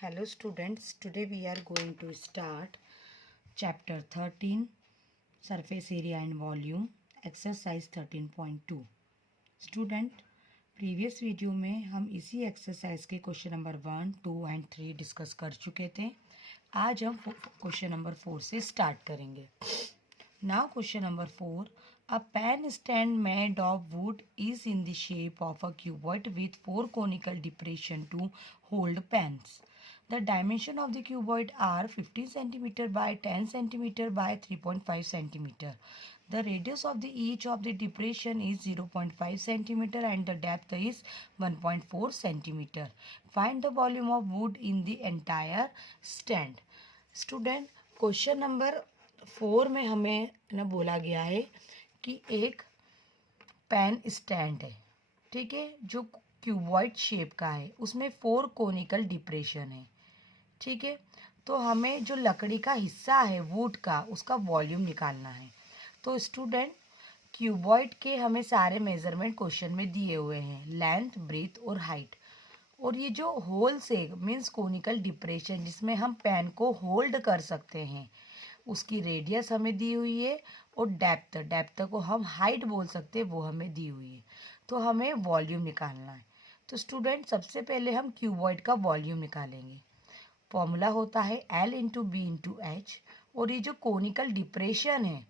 Hello students, today we are going to start chapter 13 surface area and volume exercise 13.2. Student previous video में हम इसी exercise के question number 1, 2 and 3 discuss कर चुके थे। आज हम क्वेश्चन नंबर 4 से स्टार्ट करेंगे। Now question number 4, a pen stand made of wood is in the shape of a cuboid with 4 conical depression to hold pens. The dimension of the cuboid are 15 cm by 10 cm by 3.5 cm. The radius of each of the depression is 0.5 cm and the depth is 1.4 cm. Find the volume of wood in the entire stand. Student, question number 4 में हमें ना बोला गया है कि एक pen stand है, ठीक है, जो क्यूबॉइड शेप का है, उसमें 4 कोनिकल डिप्रेशन है, ठीक है। तो हमें जो लकड़ी का हिस्सा है वुड का, उसका वॉल्यूम निकालना है। तो स्टूडेंट, क्यूबॉइड के हमें सारे मेजरमेंट क्वेश्चन में दिए हुए हैं, लेंथ, ब्रेथ और हाइट। और ये जो होल से मीन्स कोनिकल डिप्रेशन जिसमें हम पेन को होल्ड कर सकते हैं, उसकी रेडियस हमें दी हुई है और डेप्थ को हम हाइट बोल सकते हैं, वो हमें दी हुई है। तो हमें वॉल्यूम निकालना है। तो स्टूडेंट, सबसे पहले हम क्यूबॉइड का वॉल्यूम निकालेंगे। फॉर्मूला होता है L into B into H. और ये जो कोनिकल डिप्रेशन है,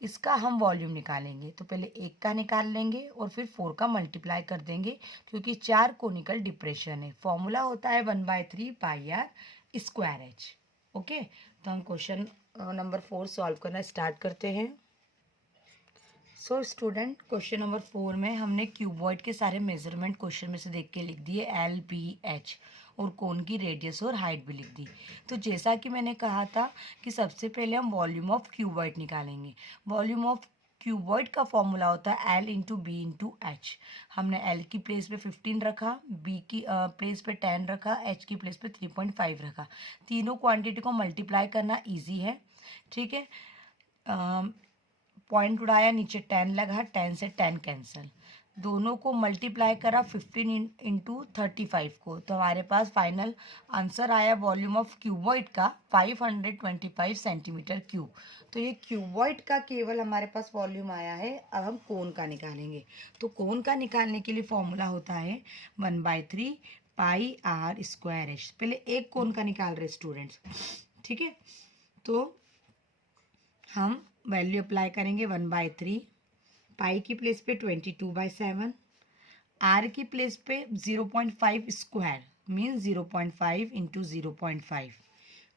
इसका हम वॉल्यूम निकालेंगे। तो पहले 1 का निकाल लेंगे और फिर 4 का मल्टीप्लाई कर देंगे, क्योंकि 4 कोनिकल डिप्रेशन है। फॉर्मूला होता है 1/3 pi R square H. Okay, तो हम क्वेश्चन नंबर 4 सॉल्व करना स्टार्ट करते हैं। सो स्टूडेंट, क्वेश्चन नंबर 4 में हमने क्यूबॉइड के सारे मेजरमेंट क्वेश्चन में से देख के लिख दिए, L, B, H, और कोन की रेडियस और हाइट भी लिख दी। तो जैसा कि मैंने कहा था कि सबसे पहले हम वॉल्यूम ऑफ क्यूबॉइड निकालेंगे। वॉल्यूम ऑफ क्यूबॉइड का फॉर्मूला होता है L into B into H. हमने L की प्लेस पे 15 रखा, B की प्लेस पे 10 रखा, H की प्लेस पे 3.5 रखा। तीनों क्वांटिटी को मल्टीप्लाई करना ईजी है, ठीक है। पॉइंट उड़ाया, नीचे 10 लगा, 10 से 10 कैंसिल, दोनों को मल्टीप्लाई करा 15 इंटू 35 को, तो हमारे पास फाइनल आंसर आया वॉल्यूम ऑफ क्यूबॉइड का 525 सेंटीमीटर क्यूब। तो ये क्यूबॉइड का केवल हमारे पास वॉल्यूम आया है। अब हम कोन का निकालेंगे। तो कोन का निकालने के लिए फॉर्मूला होता है 1/3 पाई आर स्क्वायर एच। पहले एक कोन का निकाल रहे स्टूडेंट्स, ठीक है। तो हम वैल्यू अप्लाई करेंगे 1/3, पाई की प्लेस पे 22/7, आर की प्लेस पे 0.5 स्क्वायर मीन्स 0.5 इंटू 0.5,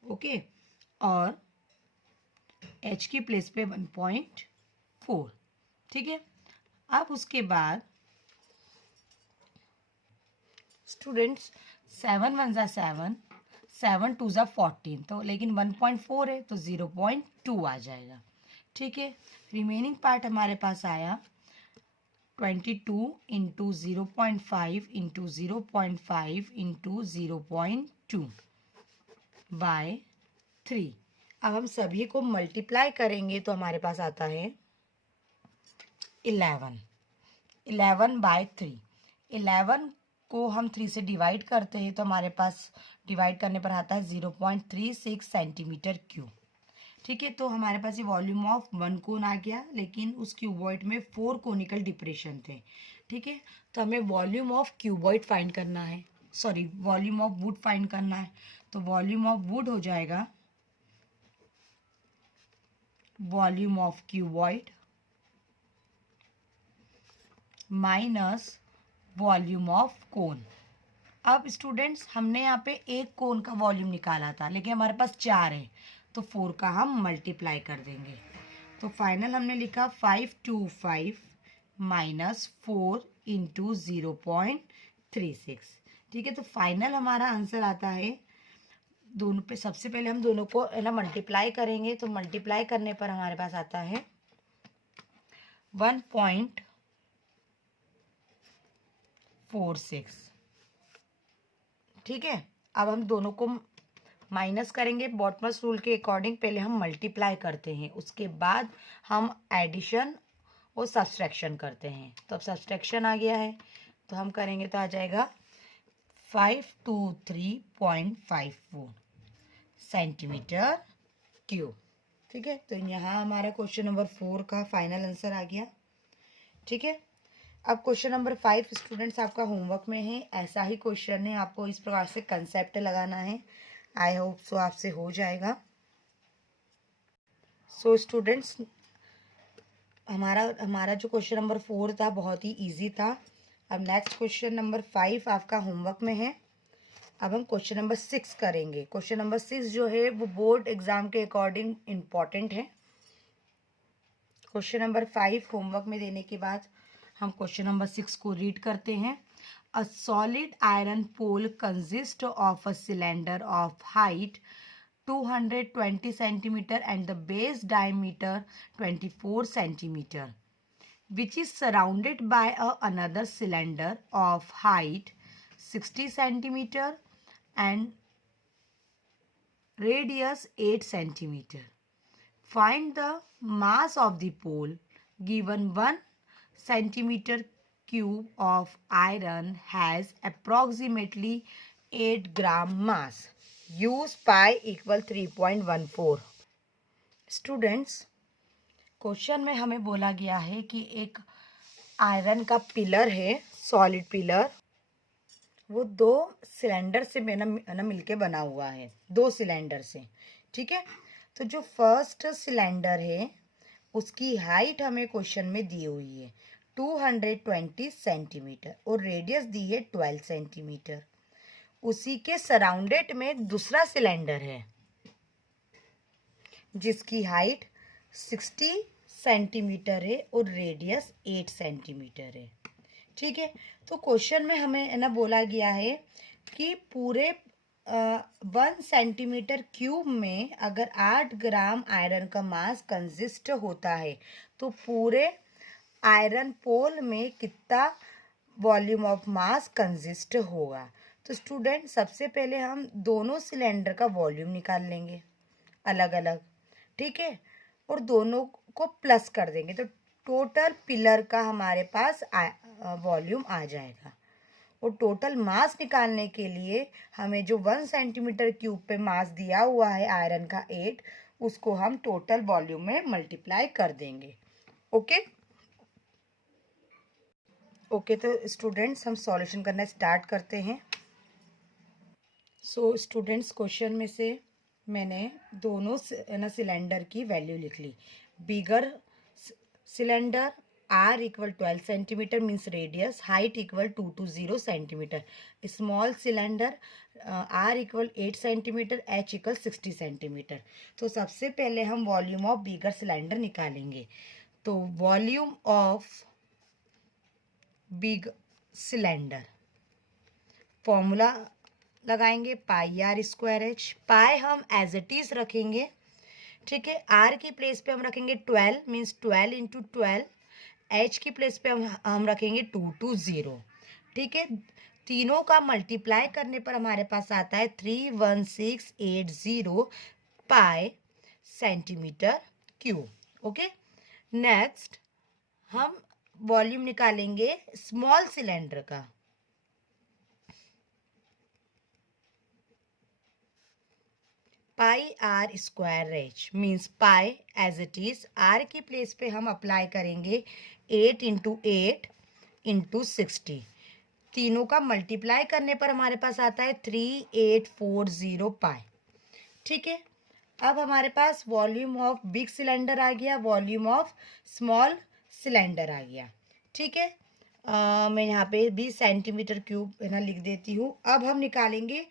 ओके, और एच की प्लेस पे 1.4, ठीक है। अब उसके बाद स्टूडेंट्स 7 1 ज़ा 7, 7 2 ज़ा 14, तो लेकिन 1.4 है तो 0.2 आ जाएगा, ठीक है। रिमेनिंग पार्ट हमारे पास आया 22 इंटू 0.5 इंटू 0.5 इंटू 0.2 बाय 3। अब हम सभी को मल्टीप्लाई करेंगे तो हमारे पास आता है 11/3। 11 को हम 3 से डिवाइड करते हैं तो हमारे पास डिवाइड करने पर आता है 0.36 सेंटीमीटर क्यूब, ठीक है। तो हमारे पास ये वॉल्यूम ऑफ 1 कोन आ गया, लेकिन उस क्यूबॉइड में 4 कोनिकल डिप्रेशन थे, ठीक है। तो हमें वॉल्यूम ऑफ क्यूबॉइड फाइंड करना है, sorry volume of would find करना है। तो वॉल्यूम ऑफ वुड हो जाएगा volume of cuboid minus volume of कोन। अब स्टूडेंट्स, हमने यहाँ पे एक कोन का वॉल्यूम निकाला था, लेकिन हमारे पास 4 है, तो 4 का हम मल्टीप्लाई कर देंगे। तो फाइनल हमने लिखा 525 माइनस 4 इंटू 0.36, ठीक है। तो फाइनल हमारा आंसर आता है, दोनों पे सबसे पहले हम दोनों को है ना मल्टीप्लाई करेंगे। तो मल्टीप्लाई करने पर हमारे पास आता है 1.46, ठीक है। अब हम दोनों को माइनस करेंगे बॉटमस रूल के अकॉर्डिंग। पहले हम मल्टीप्लाई करते हैं, उसके बाद हम एडिशन और सब्सट्रैक्शन करते हैं। तो अब सब्सट्रैक्शन आ गया है, तो हम करेंगे तो आ जाएगा 523.54 सेंटीमीटर क्यूब। ठीक है, तो यहाँ हमारा क्वेश्चन नंबर 4 का फाइनल आंसर आ गया। ठीक है, अब क्वेश्चन नंबर 5 स्टूडेंट्स आपका होमवर्क में है। ऐसा ही क्वेश्चन है, आपको इस प्रकार से कंसेप्ट लगाना है। आई होप सो आपसे हो जाएगा। सो स्टूडेंट्स, हमारा जो क्वेश्चन नंबर 4 था बहुत ही इजी था। अब नेक्स्ट क्वेश्चन नंबर 5 आपका होमवर्क में है। अब हम क्वेश्चन नंबर 6 करेंगे। क्वेश्चन नंबर 6 जो है वो बोर्ड एग्जाम के अकॉर्डिंग इम्पॉर्टेंट है। क्वेश्चन नंबर 5 होमवर्क में देने के बाद हम क्वेश्चन नंबर 6 को रीड करते हैं। A solid iron pole consist of a cylinder of height 220 centimeter and the base diameter 24 centimeter, which is surrounded by another cylinder of height 60 centimeter and radius 8 centimeter. Find the mass of the pole given 1 centimeter cube of iron has approximately 8 gram mass. Use pi equal 3.14. Students, question में हमें बोला गया है कि एक iron का pillar है, solid pillar, वो 2 सिलेंडर से मिलके बना हुआ है, 2 सिलेंडर से। ठीक है, तो जो फर्स्ट सिलेंडर है उसकी हाइट हमें क्वेश्चन में दी हुई है 220 सेंटीमीटर और रेडियस दी है 12 सेंटीमीटर। उसी के सराउंडेड में दूसरा सिलेंडर है जिसकी हाइट 60 सेंटीमीटर है और रेडियस 8 सेंटीमीटर है। ठीक है, तो क्वेश्चन में हमें है ना बोला गया है कि पूरे 1 सेंटीमीटर क्यूब में अगर 8 ग्राम आयरन का मास कंसिस्ट होता है तो पूरे आयरन पोल में कितना वॉल्यूम ऑफ मास कंसिस्ट होगा। तो स्टूडेंट, सबसे पहले हम दोनों सिलेंडर का वॉल्यूम निकाल लेंगे अलग अलग। ठीक है, और दोनों को प्लस कर देंगे तो टोटल पिलर का हमारे पास वॉल्यूम आ जाएगा। और टोटल मास निकालने के लिए हमें जो 1 सेंटीमीटर क्यूब पे मास दिया हुआ है आयरन का 8, उसको हम टोटल वॉल्यूम में मल्टीप्लाई कर देंगे। ओके ओके, तो स्टूडेंट्स हम सॉल्यूशन करना स्टार्ट करते हैं। सो स्टूडेंट्स, क्वेश्चन में से मैंने दोनों सिलेंडर की वैल्यू लिख ली। Bigger cylinder R equal 12 centimetre means radius, height equal 220 centimetre. Small cylinder R equal 8 centimetre, H equal 60 centimetre. तो सबसे पहले हम वॉल्यूम ऑफ बिगर सिलेंडर निकालेंगे। तो volume of big cylinder, formula लगाएंगे पाई आर स्क्वायर एच। पाई हम एज इट इज रखेंगे। ठीक है, आर की प्लेस पे हम रखेंगे 12 मीन्स 12 इंटू 12। एच की प्लेस पे हम रखेंगे 220। ठीक है, तीनों का मल्टीप्लाई करने पर हमारे पास आता है 31680 pi centimetre cube. Okay, next हम वॉल्यूम निकालेंगे स्मॉल सिलेंडर का। Pi R square H means pi as it is. R की प्लेस पे हम अप्लाई करेंगे 8 इंटू 8 इंटू 60। तीनों का मल्टीप्लाई करने पर हमारे पास आता है 3840 पाई। ठीक है, अब हमारे पास वॉल्यूम ऑफ बिग सिलेंडर आ गया, वॉल्यूम ऑफ स्मॉल सिलेंडर आ गया। ठीक है, मैं यहाँ पे 20 सेंटीमीटर क्यूब है ना लिख देती हूँ। अब हम निकालेंगे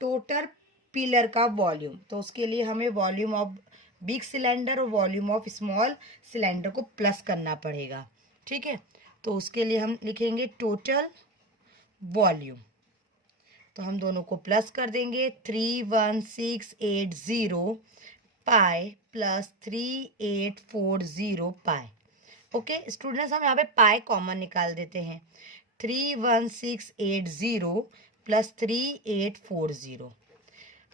टोटल पिलर का वॉल्यूम। तो उसके लिए हमें वॉल्यूम ऑफ बिग सिलेंडर और वॉल्यूम ऑफ स्मॉल सिलेंडर को प्लस करना पड़ेगा। ठीक है, तो उसके लिए हम लिखेंगे टोटल वॉल्यूम। तो हम दोनों को प्लस कर देंगे 31680 पाई प्लस 3840 पाई। ओके स्टूडेंट्स, हम यहाँ पे पाई कॉमन निकाल देते हैं। 31680 प्लस 3840।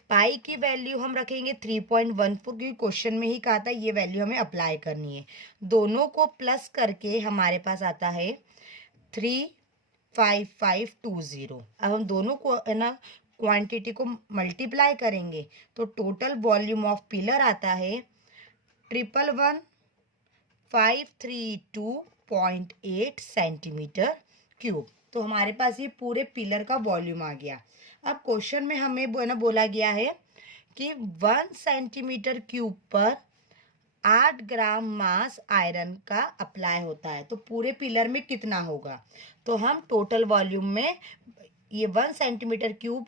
पाई की वैल्यू हम रखेंगे 3.14 क्योंकि क्वेश्चन में ही कहा था ये वैल्यू हमें अप्लाई करनी है। दोनों को प्लस करके हमारे पास आता है 3 5520। अब हम दोनों को है ना क्वांटिटी को मल्टीप्लाई करेंगे तो टोटल वॉल्यूम ऑफ पिलर आता है 111,532.8 सेंटीमीटर क्यूब। तो हमारे पास ये पूरे पिलर का वॉल्यूम आ गया। अब क्वेश्चन में हमें ना बोला गया है कि 1 सेंटीमीटर क्यूब पर 8 ग्राम मास आयरन का अप्लाई होता है, तो पूरे पिलर में कितना होगा। तो हम टोटल वॉल्यूम में ये 1 सेंटीमीटर क्यूब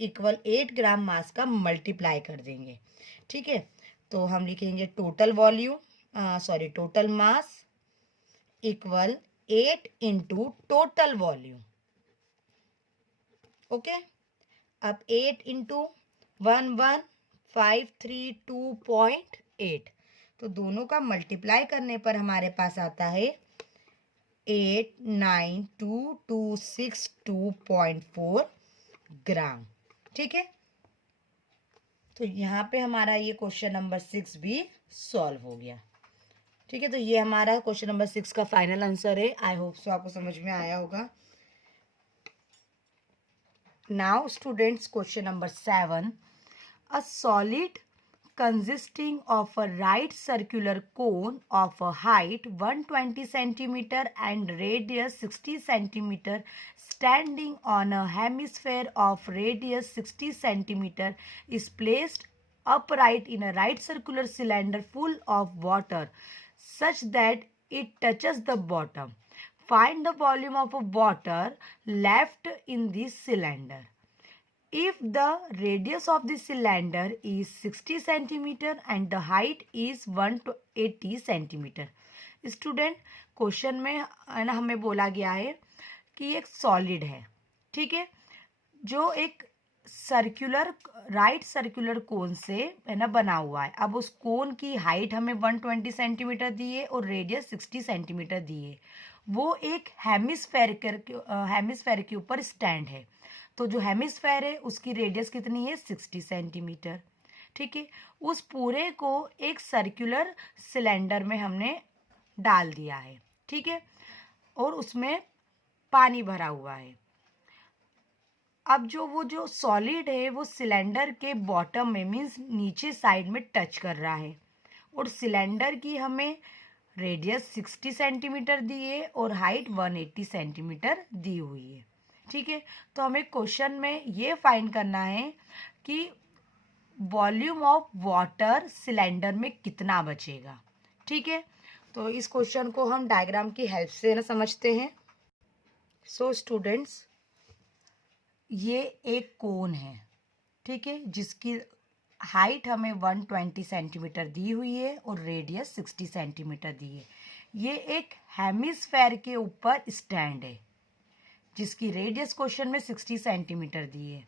इक्वल 8 ग्राम मास का मल्टीप्लाई कर देंगे। ठीक है, तो हम लिखेंगे total mass equal 8 into total volume. Okay, अब 8 इंटू 11532.8, तो दोनों का मल्टीप्लाई करने पर हमारे पास आता है 89226.4 ग्राम। ठीक है, तो यहाँ पे हमारा ये क्वेश्चन नंबर 6 भी सॉल्व हो गया। ठीक है, तो ये हमारा क्वेश्चन नंबर 6 का फाइनल आंसर है। आई होप सो आपको समझ में आया होगा। Now students, question number 7, a solid consisting of a right circular cone of a height 120 centimeter and radius 60 centimeter standing on a hemisphere of radius 60 centimeter is placed upright in a right circular cylinder full of water such that it touches the bottom. Find the volume of water left in this cylinder. If the radius of the cylinder is 60 centimeter and the height is 180 centimeter. Student, question में है ना हमें बोला गया है कि एक solid है, ठीक है, जो एक सर्कुलर राइट सर्कुलर कोन से है ना बना हुआ है। अब उस कोन की हाइट हमें 120 सेंटीमीटर दी है और रेडियस 60 सेंटीमीटर दी है। वो एक हेमिस्फेयर के ऊपर स्टैंड है। तो जो हेमिस्फेयर है उसकी रेडियस कितनी है, 60 सेंटीमीटर। ठीक है, उस पूरे को एक सर्कुलर सिलेंडर में हमने डाल दिया है। ठीक है, और उसमें पानी भरा हुआ है। अब जो सॉलिड है वो सिलेंडर के बॉटम में मीन्स नीचे साइड में टच कर रहा है और सिलेंडर की हमें रेडियस 60 सेंटीमीटर दी है और हाइट 180 सेंटीमीटर दी हुई है। ठीक है, तो हमें क्वेश्चन में ये फाइंड करना है कि वॉल्यूम ऑफ वाटर सिलेंडर में कितना बचेगा। ठीक है, तो इस क्वेश्चन को हम डायग्राम की हेल्प से ना समझते हैं। सो स्टूडेंट्स, ये एक कोन है, ठीक है, जिसकी हाइट हमें 120 सेंटीमीटर दी हुई है और रेडियस 60 सेंटीमीटर दी है। ये एक हेमिस्फेयर के ऊपर स्टैंड है जिसकी रेडियस क्वेश्चन में 60 सेंटीमीटर दी है।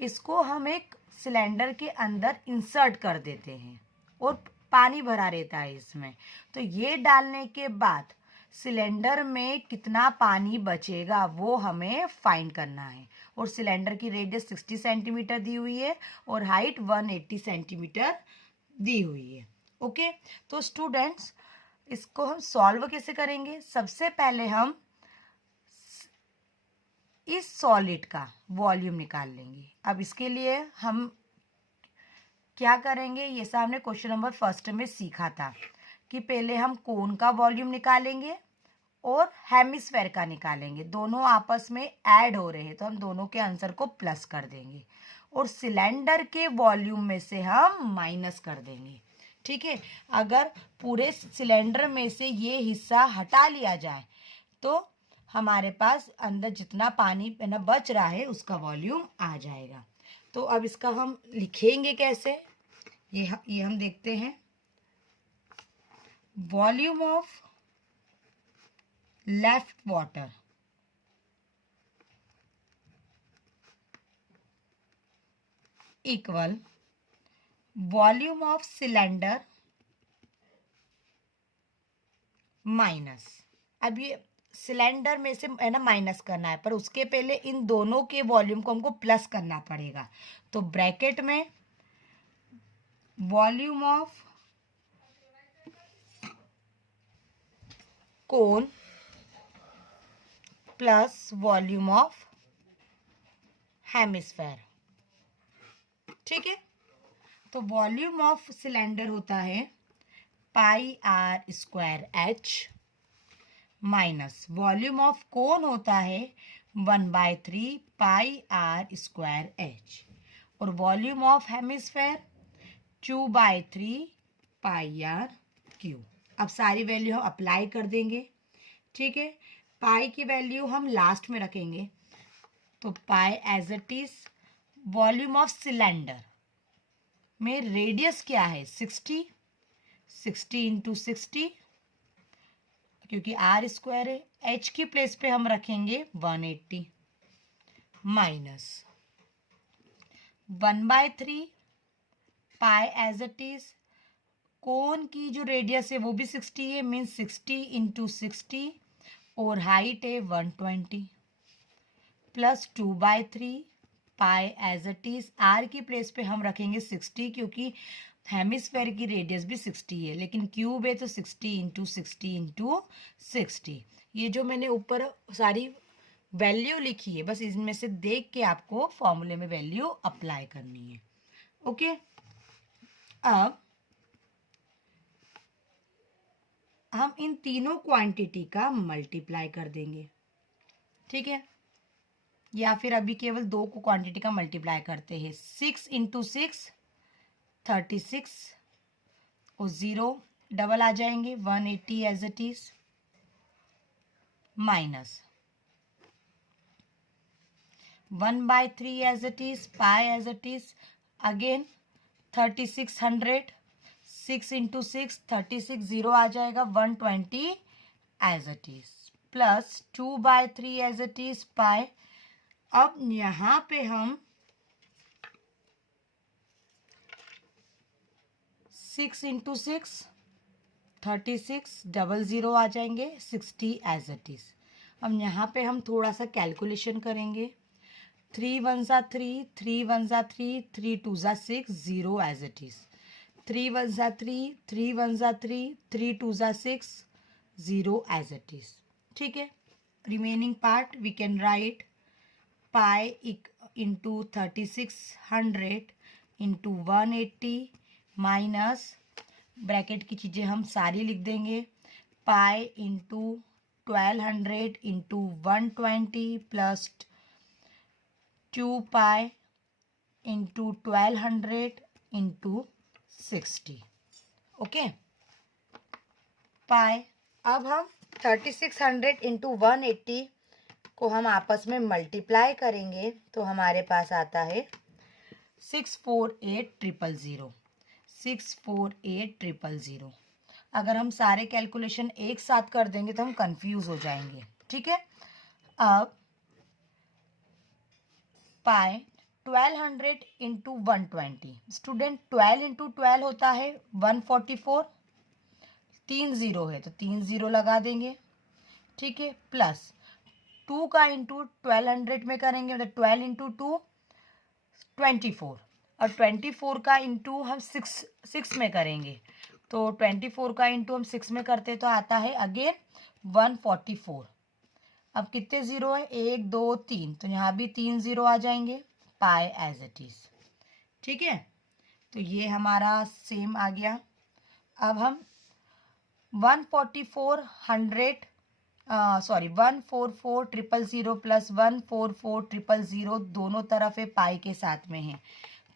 इसको हम एक सिलेंडर के अंदर इंसर्ट कर देते हैं और पानी भरा रहता है इसमें। तो ये डालने के बाद सिलेंडर में कितना पानी बचेगा वो हमें फाइंड करना है। और सिलेंडर की रेडियस 60 सेंटीमीटर दी हुई है और हाइट 180 सेंटीमीटर दी हुई है। ओके, तो स्टूडेंट्स, इसको हम सॉल्व कैसे करेंगे। सबसे पहले हम इस सॉलिड का वॉल्यूम निकाल लेंगे। अब इसके लिए हम क्या करेंगे, ये सब हमने क्वेश्चन नंबर फर्स्ट में सीखा था कि पहले हम कोन का वॉल्यूम निकालेंगे और हेमिस्फेयर का निकालेंगे। दोनों आपस में ऐड हो रहे हैं तो हम दोनों के आंसर को प्लस कर देंगे और सिलेंडर के वॉल्यूम में से हम माइनस कर देंगे। ठीक है, अगर पूरे सिलेंडर में से ये हिस्सा हटा लिया जाए तो हमारे पास अंदर जितना पानी ना बच रहा है उसका वॉल्यूम आ जाएगा। तो अब इसका हम लिखेंगे कैसे, ये हम देखते हैं। Volume of left water equal volume of cylinder minus, अब ये सिलेंडर में से है ना माइनस करना है, पर उसके पहले इन दोनों के वॉल्यूम को हमको प्लस करना पड़ेगा। तो ब्रैकेट में volume of cone plus volume of hemisphere. ठीक है, तो वॉल्यूम ऑफ सिलेंडर होता है pi R square H minus volume of cone होता है 1/3 पाई आर स्क्वायर एच और volume of hemisphere 2/3 pi R cube. अब सारी वैल्यू हम अप्लाई कर देंगे। ठीक है, पाई की वैल्यू हम लास्ट में रखेंगे, तो pi as it is volume of cylinder में रेडियस क्या है 60 इंटू 60 क्योंकि आर स्क्वायर है, एच की प्लेस पे हम रखेंगे 180 माइनस 1/3 pi as it is cone की जो रेडियस है वो भी 60 है, मीन्स 60 इंटू 60 और हाइट है 120 plus 2/3 pi as it is R की प्लेस पे हम रखेंगे 60 क्योंकि हेमिस्फेयर की रेडियस भी 60 है, लेकिन क्यूब है तो 60 इंटू 60 इंटू 60। ये जो मैंने ऊपर सारी वैल्यू लिखी है बस इनमें से देख के आपको फॉर्मूले में वैल्यू अप्लाई करनी है। ओके, अब हम इन तीनों क्वांटिटी का मल्टीप्लाई कर देंगे। ठीक है, या फिर अभी केवल दो को क्वांटिटी का मल्टीप्लाई करते हैं। 6 इंटू 6 36 और 0 डबल आ जाएंगे 180 as it is minus 1/3 as it is pi as it is again 3600 6 into 6 36 0 आ जाएगा 120 as it is plus 2/3 as it is pi. अब यहाँ पे हम 6 इंटू 6 36 0 आ जाएंगे 60 एज इट इज। अब यहाँ पे हम थोड़ा सा कैलकुलेशन करेंगे। 3 1 ज़ा 3 3 1 ज़ा 3 3 2 ज़ा 6 0 एज इट इज। 3 1 ज़ा 3 3 1 ज़ा 3 3 2 ज़ा 6 0 एज इट इज। ठीक है, remaining part we can write pi into 3600 into 180 minus bracket की चीज़ें हम सारी लिख देंगे pi into 1200 into 120 plus 2 pi into 1200 into 60। Okay, pi. अब हम 3600 इंटू 180 को हम आपस में मल्टीप्लाई करेंगे तो हमारे पास आता है 648000 648000। अगर हम सारे कैलकुलेशन एक साथ कर देंगे तो हम कंफ्यूज हो जाएंगे। ठीक है, अब पाई 1200 इंटू 120 स्टूडेंट 12 इंटू 12 होता है 144 3 0 है तो 3 0 लगा देंगे। ठीक है, प्लस 2 का इंटू 1200 में करेंगे मतलब 12 इंटू 2 24 और 24 का इंटू हम 6 में करेंगे तो 24 का इंटू हम 6 में करते तो आता है अगेन 144। अब कितने ज़ीरो है 1 2 3 तो यहाँ भी 3 0 आ जाएंगे पाई एज इट इज। ठीक है, तो ये हमारा सेम आ गया। अब हम 144,000 प्लस 144,000 दोनों तरफ है पाई के साथ में है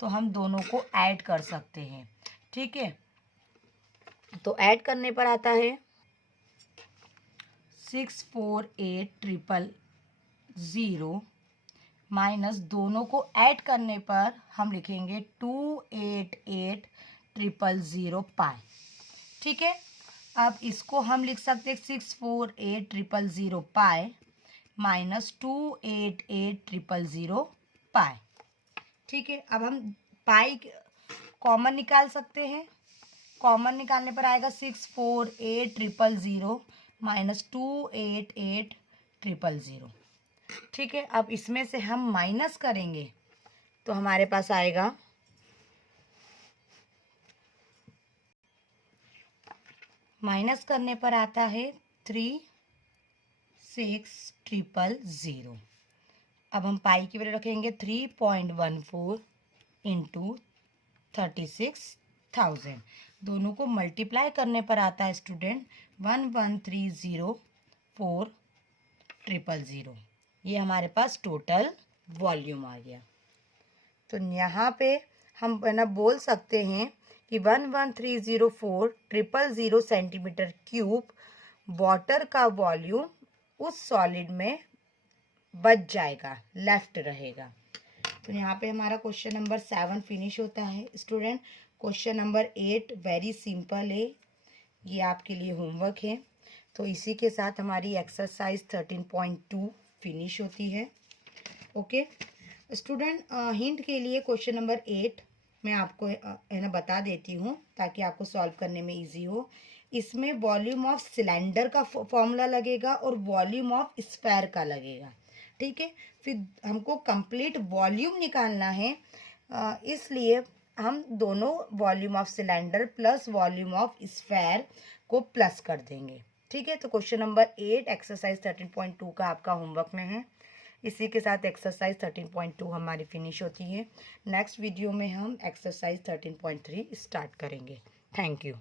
तो हम दोनों को ऐड कर सकते हैं। ठीक है, तो ऐड करने पर आता है 648000 माइनस दोनों को ऐड करने पर हम लिखेंगे 288000 पाई। ठीक है, अब इसको हम लिख सकते हैं 648000 पाई माइनस 288000 पाई। ठीक है, अब हम पाई कॉमन निकाल सकते हैं। कॉमन निकालने पर आएगा 648000 माइनस 288000। ठीक है, अब इसमें से हम माइनस करेंगे तो हमारे पास आएगा माइनस करने पर आता है 3 36,000। अब हम पाई की वैल्यू रखेंगे 3.14 इंटू 36,000। दोनों को मल्टीप्लाई करने पर आता है स्टूडेंट 11,304,000। ये हमारे पास टोटल वॉल्यूम आ गया। तो यहाँ पे हम ना बोल सकते हैं कि 11,304,000 सेंटीमीटर क्यूब वाटर का वॉल्यूम उस सॉलिड में बच जाएगा, लेफ्ट रहेगा। तो यहाँ पे हमारा क्वेश्चन नंबर 7 फिनिश होता है student. Question number 8 very simple है, ये आपके लिए होमवर्क है। तो इसी के साथ हमारी एक्सरसाइज 13.2 फिनिश होती है। ओके स्टूडेंट, हिंट के लिए क्वेश्चन नंबर 8 मैं आपको है ना बता देती हूँ ताकि आपको सॉल्व करने में इजी हो। इसमें वॉल्यूम ऑफ सिलेंडर का फॉर्मूला लगेगा और वॉल्यूम ऑफ स्फेयर का लगेगा, ठीक है। फिर हमको कंप्लीट वॉल्यूम निकालना है, इसलिए हम दोनों volume of cylinder plus volume of sphere को प्लस कर देंगे, ठीक है। तो क्वेश्चन नंबर 8 एक्सरसाइज 13.2 का आपका होमवर्क में है। इसी के साथ एक्सरसाइज 13.2 हमारी फिनिश होती है। नेक्स्ट वीडियो में हम एक्सरसाइज 13.3 स्टार्ट करेंगे। Thank you.